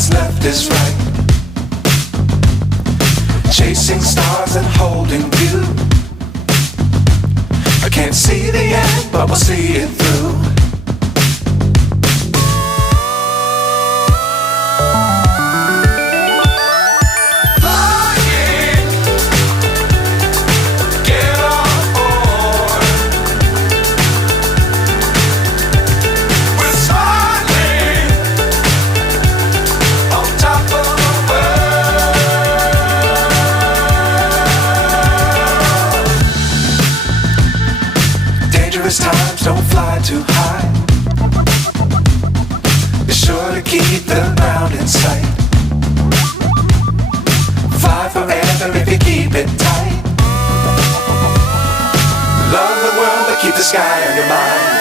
what's left is right. Chasing stars and holding you. I can't see the end, but we'll see it through. Times don't fly too high. Be sure to keep the ground in sight. Fly forever if you keep it tight. Love the world but keep the sky on your mind.